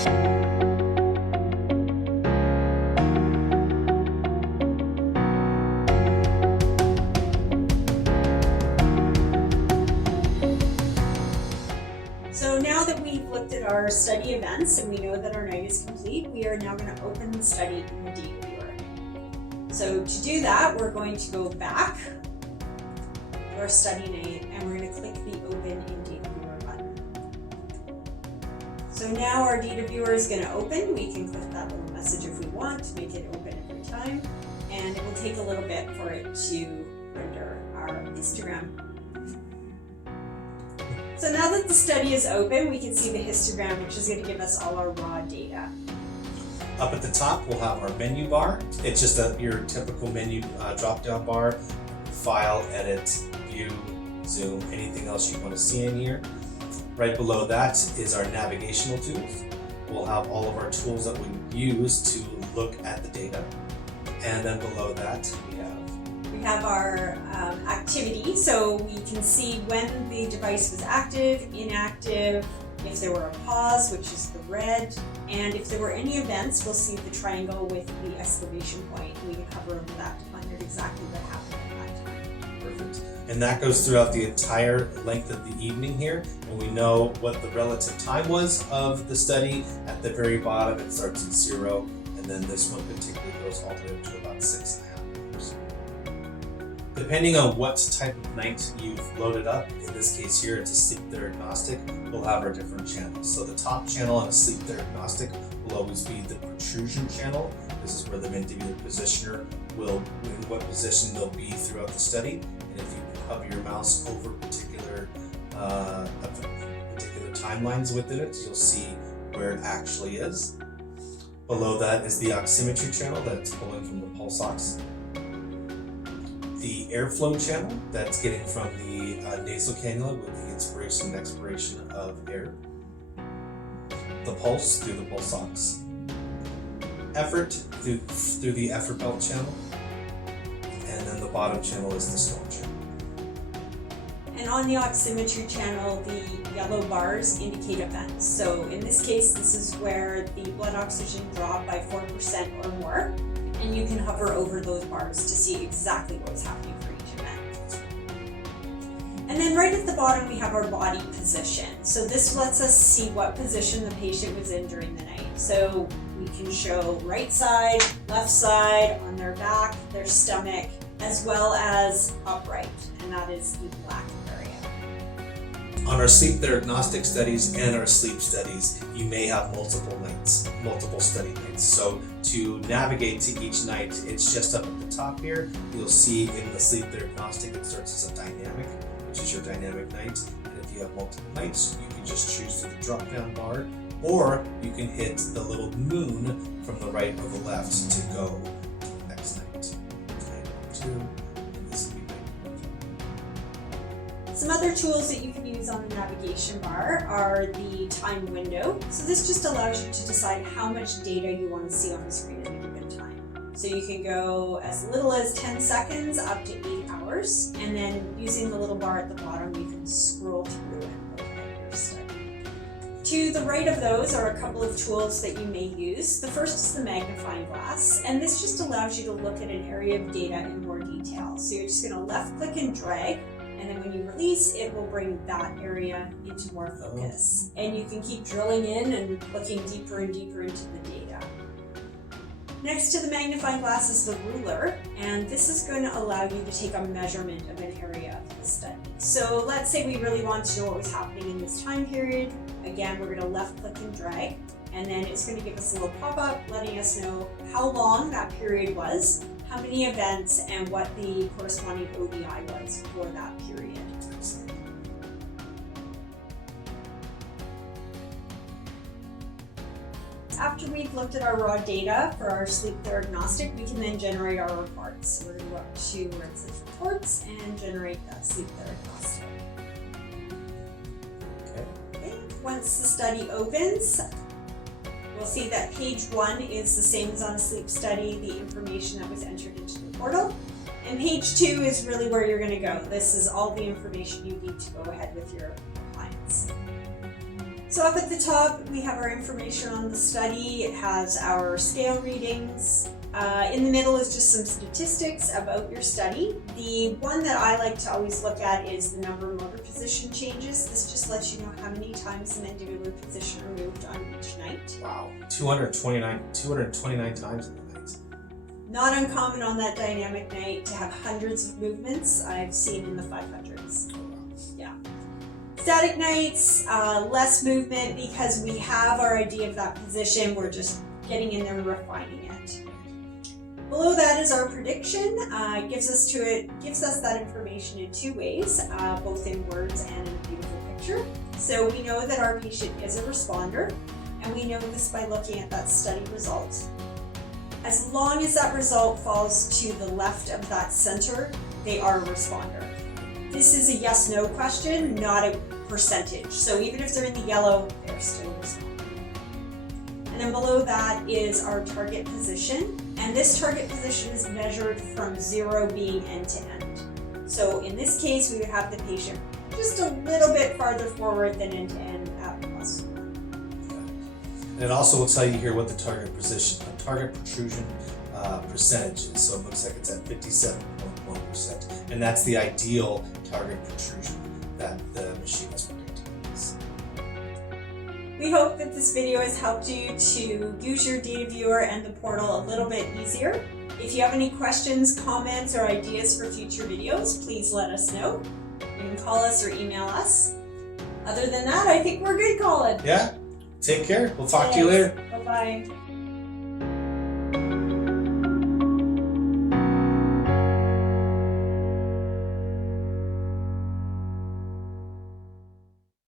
So now that we've looked at our study events and we know that our night is complete, we are now going to open the study in the DataViewer. So to do that, we're going to go back to our study night and we're going to click the Open in DataViewer button. So now our DataViewer is going to open. We can click that little message if we want to make it open every time, and it will take a little bit for it to render our histogram. So now that the study is open, we can see the histogram, which is going to give us all our raw data. Up at the top, we'll have our menu bar. It's just your typical menu drop-down bar. File, edit, view, zoom, anything else you want to see in here. Right below that is our navigational tools. We'll have all of our tools that we use to look at the data. And then below that, we have our activity, so we can see when the device was active, inactive, if there were a pause, which is the red, and if there were any events, we'll see the triangle with the exclamation point. We can hover over that to find out exactly what happened at that time. Perfect. And that goes throughout the entire length of the evening here, and we know what the relative time was of the study. At the very bottom, it starts at 0, and then this one particularly goes all the way up to about 6.5 hours. Depending on what type of night you've loaded up, in this case here it's a Sleep Theragnostic, we'll have our different channels. So the top channel on a Sleep Theragnostic will always be the protrusion channel. This is where the mandibular positioner will, in what position they'll be throughout the study. And if you hover your mouse over particular timelines within it, you'll see where it actually is. Below that is the Oximetry channel that's pulling from the pulse ox. The airflow channel that's getting from the nasal cannula with the inspiration and expiration of air. The pulse through the pulse ox. Effort through the effort belt channel. And then the bottom channel is the storm channel. And on the oximetry channel, the yellow bars indicate events. So in this case, this is where the blood oxygen dropped by 4% or more. And you can hover over those bars to see exactly what's happening for each event. And then right at the bottom, we have our body position. So this lets us see what position the patient was in during the night. So we can show right side, left side, on their back, their stomach, as well as upright, and that is the black area. On our Sleep Theragnostic studies and our sleep studies, you may have multiple study nights. So to navigate to each night, it's just up at the top here. You'll see in the Sleep Theragnostic, it starts as a dynamic, which is your dynamic night. And if you have multiple nights, you can just choose the drop-down bar, or you can hit the little moon from the right or the left to go to the next night. Night number 2, and this will be night number 3. Some other tools that you can use on the navigation bar are the time window. So this just allows you to decide how much data you want to see on the screen at a given time. So you can go as little as 10 seconds up to 8 hours. And then using the little bar at the bottom, you can scroll through and look at your study. To the right of those are a couple of tools that you may use. The first is the Magnifying Glass, and this just allows you to look at an area of data in more detail. So you're just going to left click and drag, and then when you release, it will bring that area into more focus. And you can keep drilling in and looking deeper and deeper into the data. Next to the magnifying glass is the ruler, and this is going to allow you to take a measurement of an area of the study. So let's say we really want to know what was happening in this time period. Again, we're going to left click and drag, and then it's going to give us a little pop-up letting us know how long that period was, how many events, and what the corresponding ODI was for that period. After we've looked at our raw data for our Sleep Theragnostic, we can then generate our reports. So we're going to go up to where it says Reports and generate that Sleep Theragnostic. Okay. Once the study opens, we'll see that page 1 is the same as on a sleep study, the information that was entered into the portal. And page 2 is really where you're going to go. This is all the information you need to go ahead with your appliance. So up at the top, we have our information on the study. It has our scale readings. In the middle is just some statistics about your study. The one that I like to always look at is the number of motor position changes. This just lets you know how many times the mandibular position are moved on each night. Wow, 229 times in the night. Not uncommon on that dynamic night to have hundreds of movements. I've seen in the 500s. Oh, wow. Yeah. Static nights, less movement because we have our idea of that position. We're just getting in there and refining it. Below that is our prediction. It gives us that information in two ways, both in words and in a beautiful picture. So we know that our patient is a responder, and we know this by looking at that study result. As long as that result falls to the left of that center, they are a responder. This is a yes/no question, not a percentage. So even if they're in the yellow, they're still a responder. And then below that is our target position. And this target position is measured from 0 being end to end. So in this case, we would have the patient just a little bit farther forward than end to end at +1. And it also will tell you here what the target protrusion percentage is. So it looks like it's at 57.1%. And that's the ideal target protrusion that the machine is predicting. We hope that this video has helped you to use your DataViewer and the portal a little bit easier. If you have any questions, comments, or ideas for future videos, please let us know. You can call us or email us. Other than that, I think we're good, Colin. Yeah, take care. We'll talk to you later. Bye-bye.